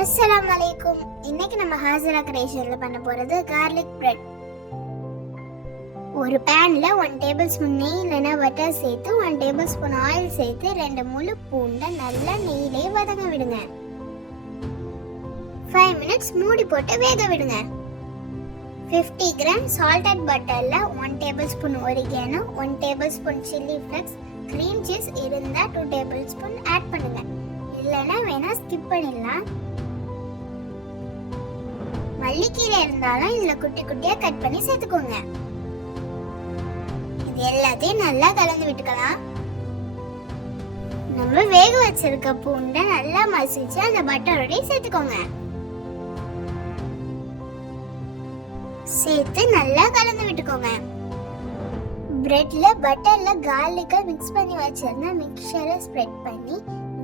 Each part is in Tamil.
அஸ்ஸலாமு அலைக்கும். இன்னைக்கு நம்ம ஹாசிரா கிரியேஷன்ல பண்ண போறது கார்லிக் பிரெட். ஒரு பேன்ல 1 டேபிள் ஸ்பூன் நெய் இல்லைன்னா பட்டர் சேர்த்து 1 டேபிள் ஸ்பூன் ஆயில் சேர்த்து 2 முழு பூண்டை நல்லா நெய்யிலே வதங்க விடுங்க. 5 மினிட்ஸ் மூடி போட்டு வேக விடுங்க. 50 கிராம் சால்டட் பட்டர்ல 1 tablespoon oregano, 1 tablespoon chilli flakes, cream cheese இருந்தா 2 டேபிள் ஸ்பூன் ஆட் பண்ணுங்க. இல்லைன்னா வேணா ஸ்கிப் பண்ணிடலாம். மல்லிக்கீரை இருந்தாலும் இதுல குட்டி குட்டியா கட் பண்ணி சேர்த்துக்கோங்க. இது எல்லாத்தையும் நல்லா கலந்து விட்டுக்கலாம். நம்ம வேக வச்சிருக்க பூண்டை நல்லா மசிச்சு அந்த பட்டரோட சேர்த்துக்கோங்க. சேர்த்து நல்லா கலந்து விட்டுக்கோங்க. பிரெட்ல பட்டர்ல கார்லிக்கை மிக்ஸ் பண்ணி வச்சிருந்த மிக்சரை ஸ்ப்ரெட் பண்ணி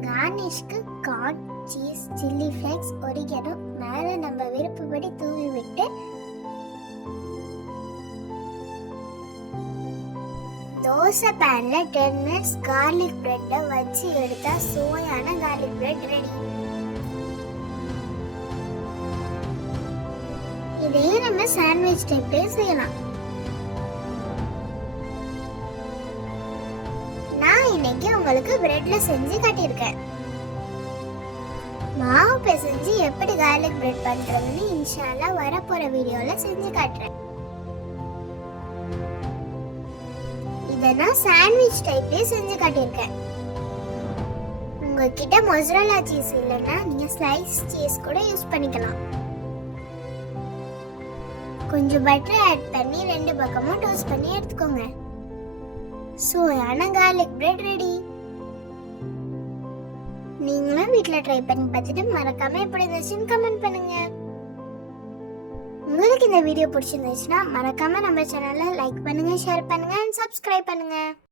கார்னிஷ்க்கு corn, cheese, chilli flakes, oregano மேல நம்ம விருப்பப்படி தூவி விட்டு தோசை பேன்ல 10 மினிட்ஸ் கார்லிக் பிரெட்டை வச்சு எடுத்தா சுவையான கார்லிக் பிரெட் ரெடி. இதையே நம்ம சாண்ட்விச் டைப்ல செய்யலாம். நான் இன்னைக்கு உங்களுக்கு பிரெட்ல செஞ்சு காட்டியிருக்கேன். மாவு பிசைஞ்சு எப்படி கார்லிக் பிரெட் பண்றதுன்னு இன்ஷால்லா வரப்போற வீடியோல செஞ்சு காட்டுறேன். இத நான் சாண்ட்விச் டைப்ல செஞ்சு காட்டியிருக்கேன். உங்ககிட்ட மொசரல்லா சீஸ் இல்லைன்னா நீங்க ஸ்லைஸ் சீஸ் கூட யூஸ் பண்ணிக்கலாம். கொஞ்சம் பட்டர் ஆட் பண்ணி 2 பக்கமும் டோஸ்ட் பண்ணி எடுத்துக்கோங்க. சுவையான கார்லிக் பிரெட் ரெடி. நீங்களும் வீட்ல ட்ரை பண்ணி பார்த்துட்டு மறக்காம எப்படி இருந்துச்சுன்னு கமெண்ட் பண்ணுங்க. உங்களுக்கு இந்த வீடியோ பிடிச்சிருந்துச்சுன்னா மறக்காம நம்ம சேனலை லைக் பண்ணுங்க, ஷேர் பண்ணுங்க அண்ட் சப்ஸ்கிரைப் பண்ணுங்க.